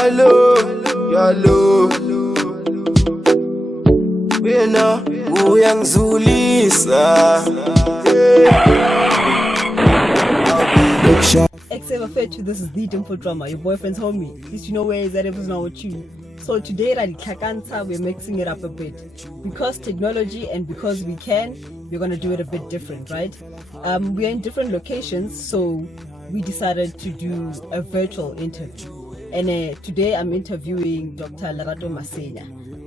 Yalo, yalo. Wena uyangizulisa. Except referred to this is the Dimple Drama, your boyfriend's homie. At least you know where he's at if it's not with you. So today we're mixing it up a bit. Because technology and because we can, we're gonna do it a bit different, right? We are in different locations, so we decided to do a virtual interview. And today I'm interviewing Dr. Masenya.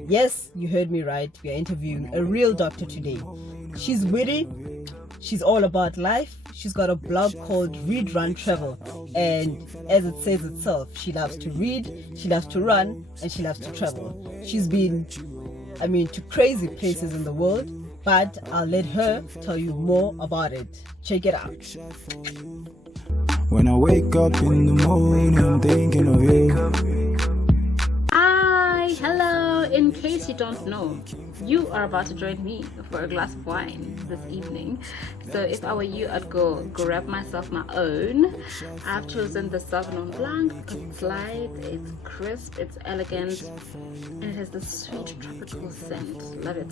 Yes, you heard me right. We are interviewing a real doctor today. She's witty. She's all about life. She's got a blog called Read.Run.Travel. And as it says itself, she loves to read, she loves to run, and she loves to travel. She's been, to crazy places in the world, but I'll let her tell you more about it. Check it out. When I wake up in the morning, I'm thinking of you. Hi, hello. In case you don't know, you are about to join me for a glass of wine this evening. So if I were you, I'd go grab myself my own. I've chosen the Sauvignon Blanc because it's light, it's crisp, it's elegant, and it has this sweet tropical scent. Love it.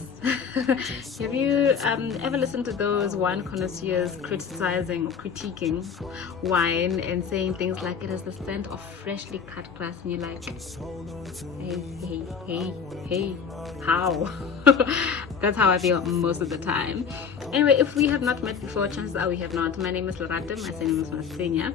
Have you ever listened to those wine connoisseurs criticizing or critiquing wine and saying things like it has the scent of freshly cut glass, and you're like, hey, how? That's how I feel most of the time. Anyway, if we have not met before, chances are we have not. My name is Loretta, my name is Masenya.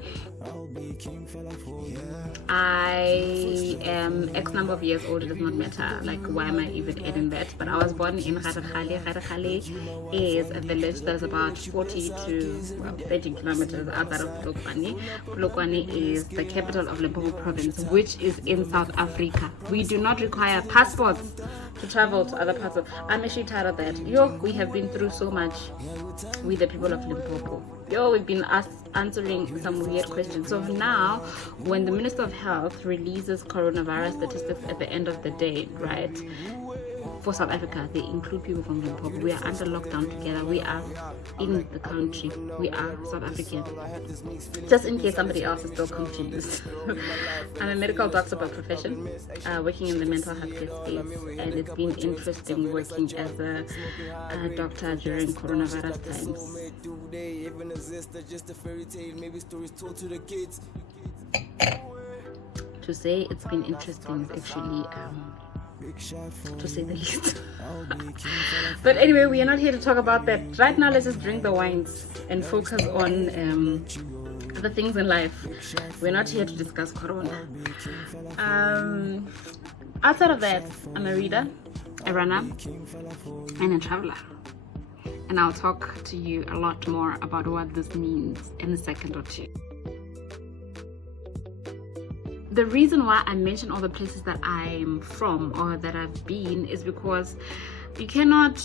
I am X number of years old, it does not matter. Like, why am I even adding that? But I was born in Read.Run.Travel. Read.Run.Travel is a village that is about 40 to 30 kilometers outside of Polokwane. Polokwane is the capital of Limpopo province, which is in South Africa. We do not require passports to travel to other parts of. I'm actually tired of that. We have been through so much with the people of Limpopo. We've been answering some weird questions. So now, when the Minister of Health releases coronavirus statistics at the end of the day, right, for South Africa, they include people from Limpopo. We are under lockdown together. We are in the country. We are South African. Just in case somebody else is still confused. I'm a medical doctor by profession, working in the mental health care space, and it's been interesting working as a doctor during coronavirus times. To say it's been interesting is actually to say the least. But anyway, we are not here to talk about that right now. Let's just drink the wines and focus on the things in life. We're not here to discuss corona. Outside of that, I'm a reader, a runner, and a traveler, and I'll talk to you a lot more about what this means in a second or two. The reason why I mention all the places that I'm from or that I've been is because you cannot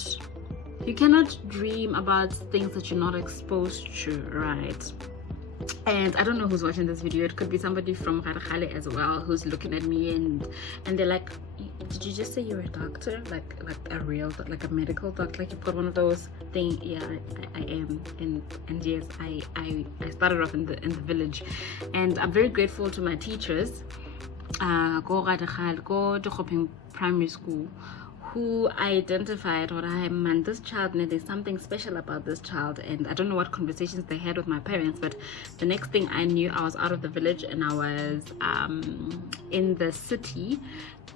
dream about things that you're not exposed to, right? And I don't know who's watching this video. It could be somebody from Read.Run.Travel as well who's looking at me and they're like, did you just say you're a doctor? Like a real, like a medical doctor? Like you've got one of those things? Yeah, I am. And yes, I started off in the village, and I'm very grateful to my teachers. Go Read.Run.Travel primary school, who identified this child, and there's something special about this child. And I don't know what conversations they had with my parents, but the next thing I knew, I was out of the village and I was in the city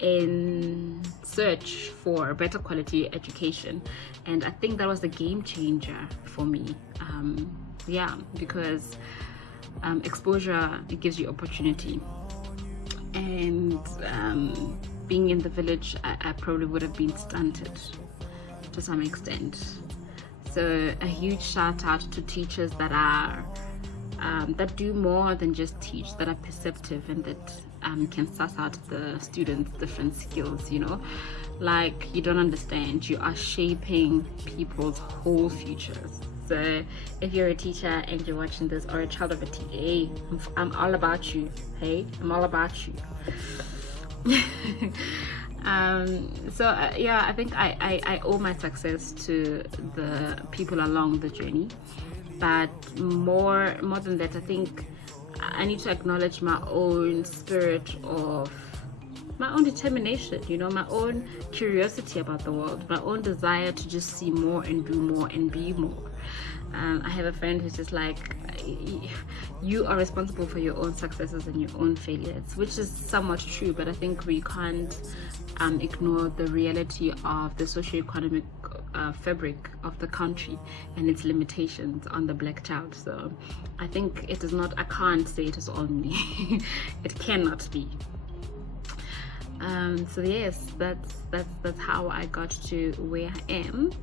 in search for better quality education. And I think that was the game changer for me. Because exposure, it gives you opportunity. And being in the village, I probably would have been stunted to some extent. So a huge shout out to teachers that are that do more than just teach, that are perceptive and that can suss out the students' different skills, like you don't understand, you are shaping people's whole futures. So if you're a teacher and you're watching this, or a child of a TA, I'm all about you. Hey, I'm all about you. I think I owe my success to the people along the journey, but more than that, I think I need to acknowledge my own spirit of determination, you know, my own curiosity about the world, my own desire to just see more and do more and be more. I have a friend who's just like, you are responsible for your own successes and your own failures, which is somewhat true, but I think we can't ignore the reality of the socioeconomic fabric of the country and its limitations on the black child. So I think it is not, I can't say it is all me. It cannot be. So yes, that's how I got to where I am.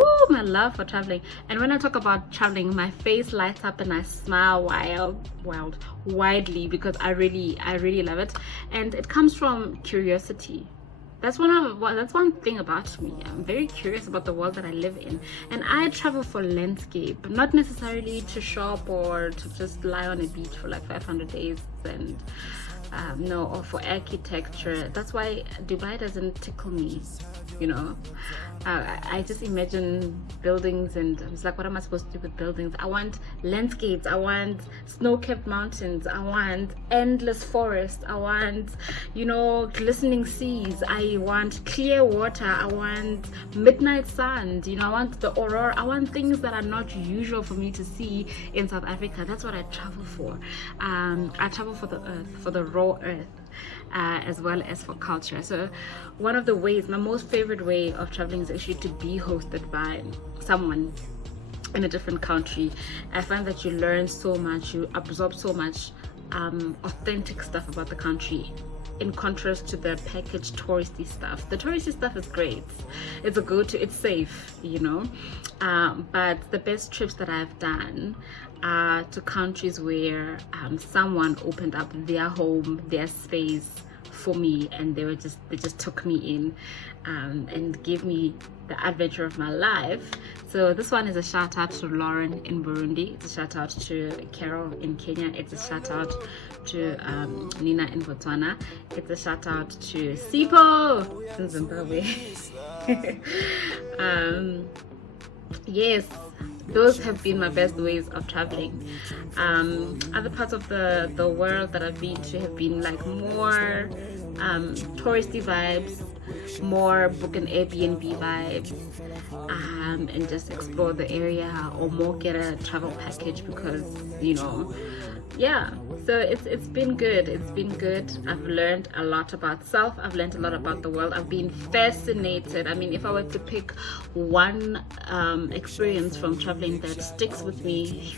Ooh, my love for traveling. And when I talk about traveling, my face lights up and I smile widely, because I really love it, and it comes from curiosity. That's one thing about me. I'm very curious about the world that I live in, and I travel for landscape, not necessarily to shop or to just lie on a beach for like 500 days, and no, or for architecture. That's why Dubai doesn't tickle me, you know. I just imagine buildings and I was like, what am I supposed to do with buildings? I want landscapes, I want snow-capped mountains, I want endless forests, I want, you know, glistening seas, I want clear water, I want midnight sun, you know, I want the aurora, I want things that are not usual for me to see in South Africa. That's what I travel for. I travel for the earth, for the raw earth. As well as for culture. So one of the ways, my most favorite way of traveling is actually to be hosted by someone in a different country. I find that you learn so much, you absorb so much authentic stuff about the country, in contrast to the packaged touristy stuff. The touristy stuff is great, it's a go-to, it's safe, you know, but the best trips that I've done are to countries where someone opened up their home, their space for me, and they just took me in and gave me the adventure of my life. So this one is a shout out to Lauren in Burundi, it's a shout out to Carol in Kenya, it's a shout out to Nina in Botswana, it's a shout out to Sipo in Zimbabwe. Yes, those have been my best ways of traveling. Other parts of the world that I've been to have been like more touristy vibes, more book an Airbnb vibes, and just explore the area, or more get a travel package, because, you know, yeah. So it's been good. It's been good. I've learned a lot about self. I've learned a lot about the world. I've been fascinated. I mean, if I were to pick one experience from traveling that sticks with me,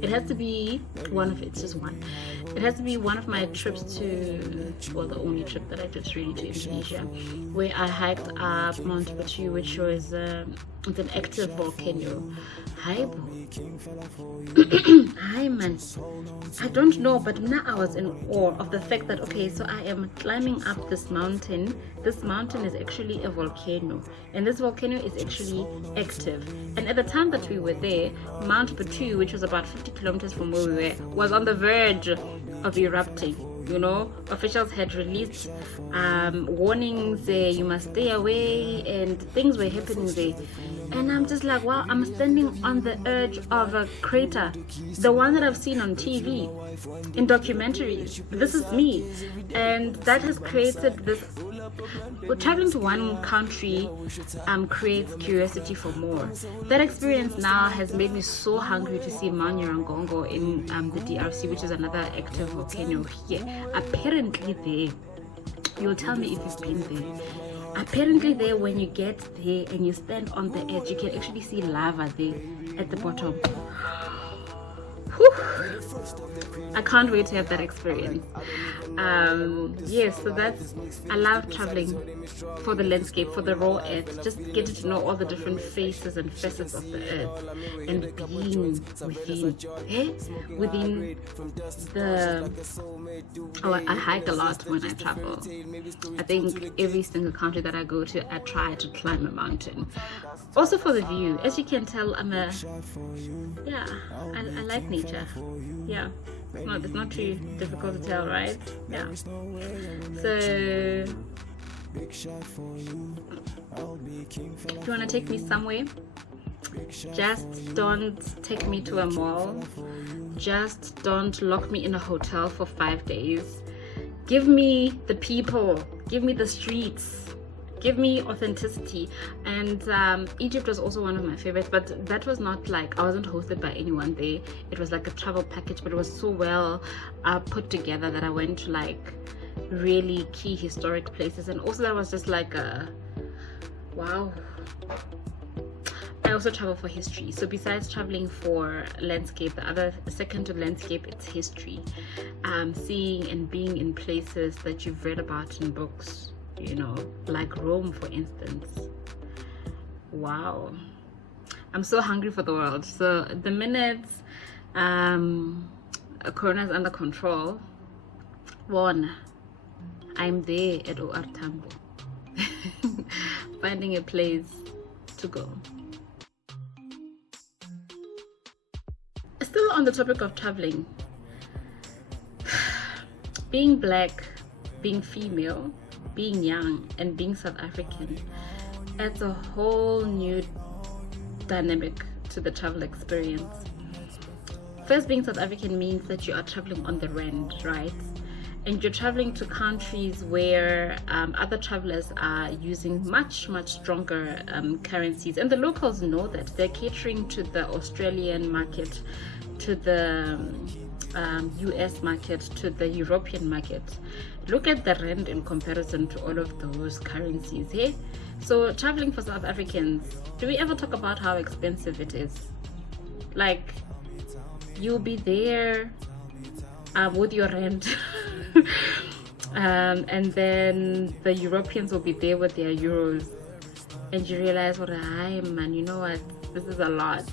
it has to be one of It has to be one of my trips to, well, the only trip that I did really, to Indonesia, where I hiked up Mount Batu, which was it's an active volcano. Hi, hi, man. I don't know, but now I was in awe of the fact that, okay, so I am climbing up this mountain. This mountain is actually a volcano, and this volcano is actually active. And at the time that we were there, Mount Batu, which was about 50 kilometers from where we were, was on the verge of erupting. You know, officials had released warnings, you must stay away, and things were happening there. And I'm just like, wow, I'm standing on the edge of a crater, the one that I've seen on TV, in documentaries. This is me, and that has created this. Traveling to one country creates curiosity for more. That experience now has made me so hungry to see Mount Nyarangongo in the DRC, which is another active volcano here. Apparently there, you'll tell me if you've been there. Apparently there, when you get there and you stand on the edge, you can actually see lava there at the bottom. Whew. I can't wait to have that experience. Yes, so that's, I love traveling for the landscape, for the raw earth, just getting to know all the different faces and facets of the earth, and being within the, I hike a lot when I travel. I think every single country that I go to, I try to climb a mountain. Also for the view, as you can tell, I like nature. Yeah, it's not too difficult to tell, right? Yeah. So if you want to take me somewhere, Just don't take me to a mall. Just don't lock me in a hotel for 5 days. Give me the people, give me the streets, give me authenticity. And Egypt was also one of my favorites, but that was not like, I wasn't hosted by anyone there. It was like a travel package, but it was so well put together that I went to like really key historic places, and also that was just like a wow. I also travel for history, so besides traveling for landscape, the other second to landscape, it's history. Seeing and being in places that you've read about in books, you know, like Rome for instance. Wow, I'm so hungry for the world. So the minute corona is under control, one, I'm there at OR Tambo finding a place to go. Still on the topic of traveling, being black, being female, being young, and being South African adds a whole new dynamic to the travel experience. First, being South African means that you are traveling on the rand, right? And you're traveling to countries where other travelers are using much stronger currencies, and the locals know that. They're catering to the Australian market, to the US market, to the European market. Look at the rand in comparison to all of those currencies, hey? So traveling for South Africans, do we ever talk about how expensive it is? Like, you'll be there with your rent and then the Europeans will be there with their euros, and you realize, what hi man, you know what, this is a lot.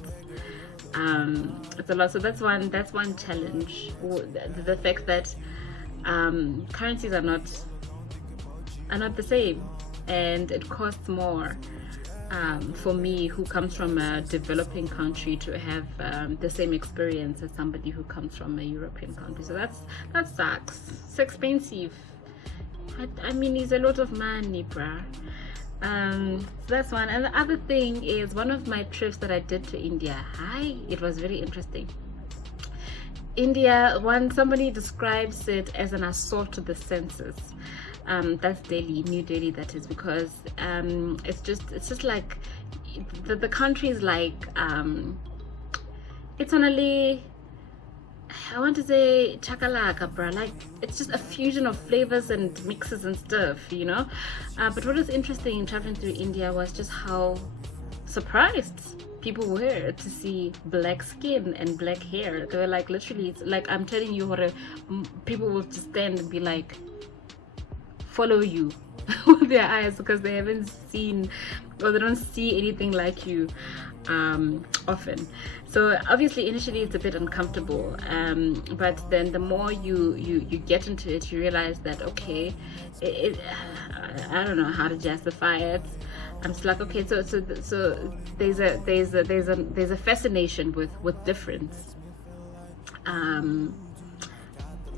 It's a lot. So that's one challenge, the fact that currencies are not the same, and it costs more for me, who comes from a developing country, to have the same experience as somebody who comes from a European country. So that sucks. It's expensive. I mean, it's a lot of money, bruh. So that's one. And the other thing is, one of my trips that I did to India, it was very interesting. India, somebody describes it as an assault to the senses. That's Delhi, New Delhi, that is, because it's just like the country is like it's only, I want to say chakalaka, bruh. Like, it's just a fusion of flavors and mixes and stuff, you know. But what was interesting in traveling through India was just how surprised people were to see black skin and black hair. They were like, literally, it's like, I'm telling you, what people will just stand and be like, follow you with their eyes, because they haven't seen, or they don't see anything like you often. So obviously initially it's a bit uncomfortable, but then the more you get into it, you realize that, okay, I don't know how to justify it. I'm just like, okay, so there's a fascination with difference.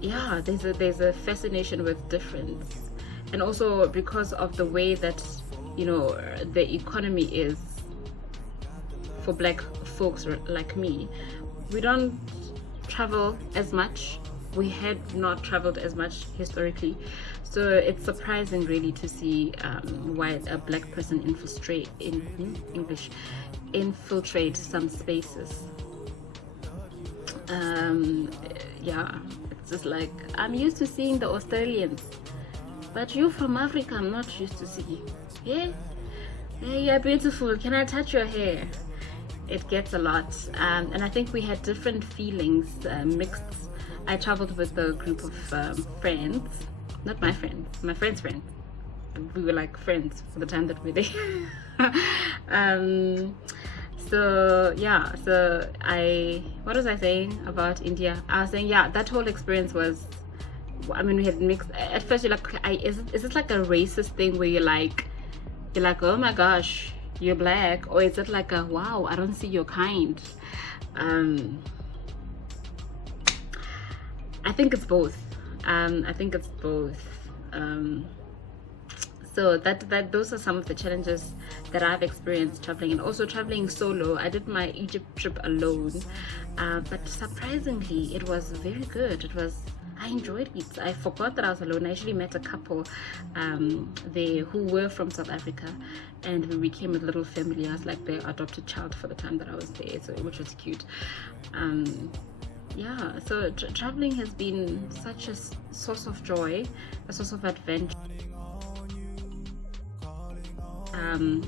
Yeah, there's a fascination with difference. And also because of the way that, you know, the economy is for black folks like me, we don't travel as much. We had not traveled as much historically, so it's surprising really to see why a black person infiltrate some spaces. Yeah, it's just like, I'm used to seeing the Australians, but you from Africa, I'm not used to see. Yeah, you're beautiful, can I touch your hair? It gets a lot, and I think we had different feelings mixed. I traveled with a group of friends, not my friends, my friend's friend. We were like friends for the time that we were there. So yeah, so what was I saying about India? I was saying, yeah, that whole experience was, I mean, we had mixed. At first you're like, is this like a racist thing where you're like, oh my gosh, you're black? Or is it like a, wow, I don't see your kind? I think it's both. So those are some of the challenges that I've experienced traveling, and also traveling solo. I did my Egypt trip alone, but surprisingly it was very good. I enjoyed it. I forgot that I was alone. I actually met a couple there who were from South Africa, and we became a little family. I was like their adopted child for the time that I was there, so which was cute. Yeah, so traveling has been such a source of joy, a source of adventure.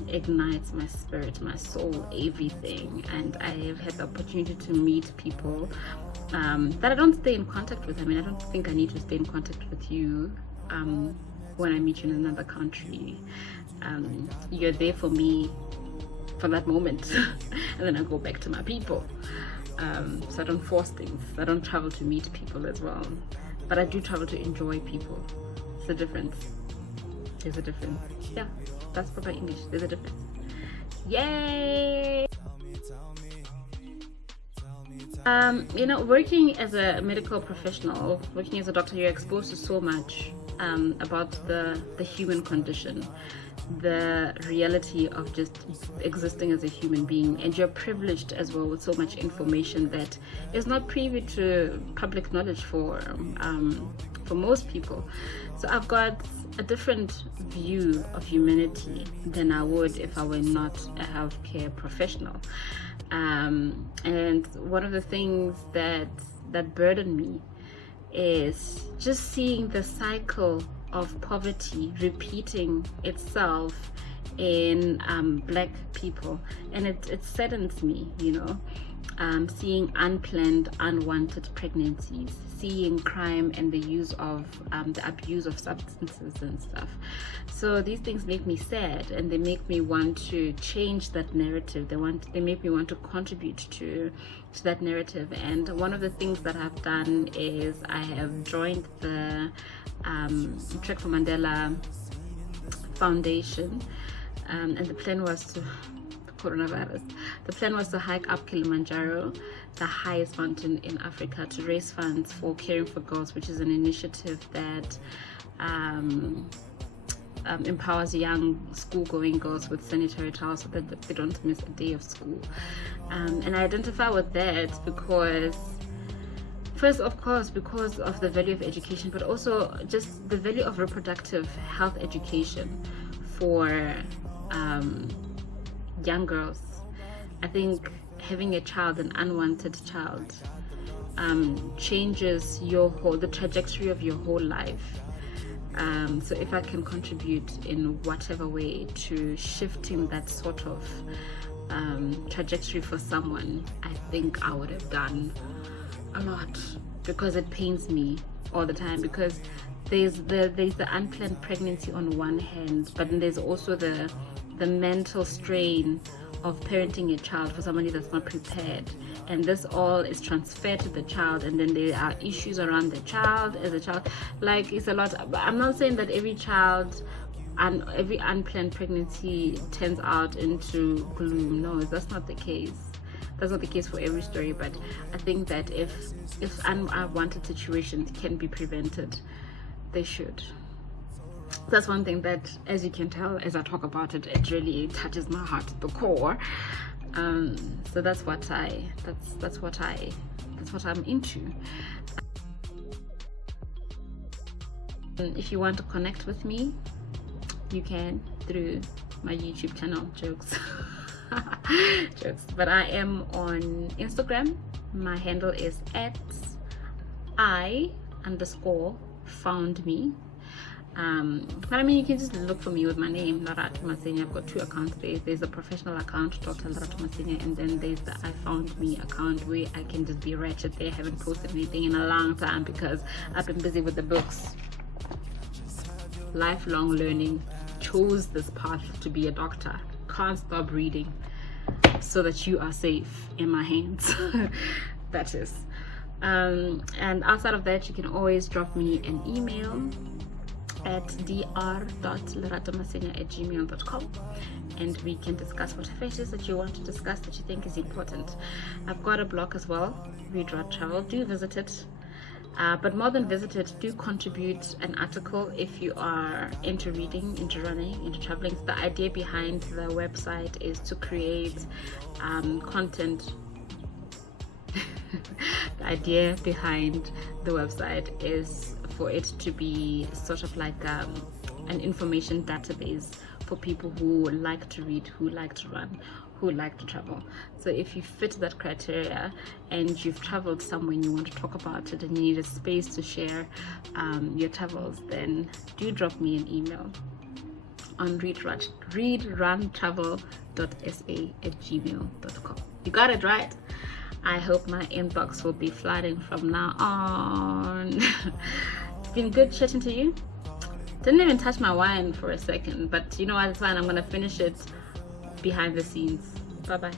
Ignites my spirit, my soul, everything. And I have had the opportunity to meet people that I don't stay in contact with. I mean, I don't think I need to stay in contact with you when I meet you in another country. You're there for me for that moment and then I go back to my people. So I don't force things. I don't travel to meet people as well, but I do travel to enjoy people. It's a difference. There's a difference. Yeah, that's proper English. There's a difference. Yay! You know, working as a medical professional, working as a doctor, you're exposed to so much about the human condition, the reality of just existing as a human being, and you're privileged as well with so much information that is not privy to public knowledge for most people. So I've got a different view of humanity than I would if I were not a healthcare professional. And one of the things that burden me is just seeing the cycle of poverty repeating itself in black people, and it saddens me, you know. Seeing unplanned, unwanted pregnancies, seeing crime and the use of the abuse of substances and stuff. So these things make me sad, and they make me want to change that narrative. They make me want to contribute to that narrative. And one of the things that I've done is I have joined the Trek for Mandela Foundation, and the plan was to coronavirus. The plan was to hike up Kilimanjaro, the highest mountain in Africa, to raise funds for Caring for Girls, which is an initiative that empowers young school-going girls with sanitary towels so that they don't miss a day of school. And I identify with that because, first, of course, because of the value of education, but also just the value of reproductive health education for young girls. I think having a child, an unwanted child, changes the trajectory of your whole life. So if I can contribute in whatever way to shifting that sort of trajectory for someone, I think I would have done a lot, because it pains me all the time, because there's the unplanned pregnancy on one hand, but then there's also the mental strain of parenting a child for somebody that's not prepared, and this all is transferred to the child, and then there are issues around the child as a child. Like, it's a lot. I'm not saying that every child and every unplanned pregnancy turns out into gloom. No, that's not the case. That's not the case for every story, but I think that if unwanted situations can be prevented, they should. That's one thing that, as you can tell as I talk about it, it really touches my heart at the core. So that's what I'm into. If you want to connect with me, you can through my YouTube channel. Jokes. Jokes. But I am on Instagram. My handle is @I_found_me. But I mean, you can just look for me with my name, Read.Run.Travel Masenya. I've got two accounts there. There's a professional account, Dr. Read.Run.Travel Masenya, and then there's the I Found Me account, where I can just be ratchet there. I haven't posted anything in a long time because I've been busy with the books. Lifelong learning. Chose this path to be a doctor. Can't stop reading so that you are safe in my hands. That is. And outside of that, you can always drop me an email at dr.leratomasenya@gmail.com, and we can discuss whatever it is that you want to discuss that you think is important. I've got a blog as well, Read.Run.Travel. Do visit it. But more than visit it, do contribute an article if you are into reading, into running, into traveling. So the idea behind the website is to create content. The idea behind the website is for it to be sort of like an information database for people who like to read, who like to run, who like to travel. So if you fit that criteria and you've traveled somewhere and you want to talk about it and you need a space to share your travels, then do drop me an email on read.run.travel.sa@gmail.com. You got it right. I hope my inbox will be flooding from now on. It's been good chatting to you. Didn't even touch my wine for a second, but you know what, it's fine. I'm gonna finish it behind the scenes. Bye bye.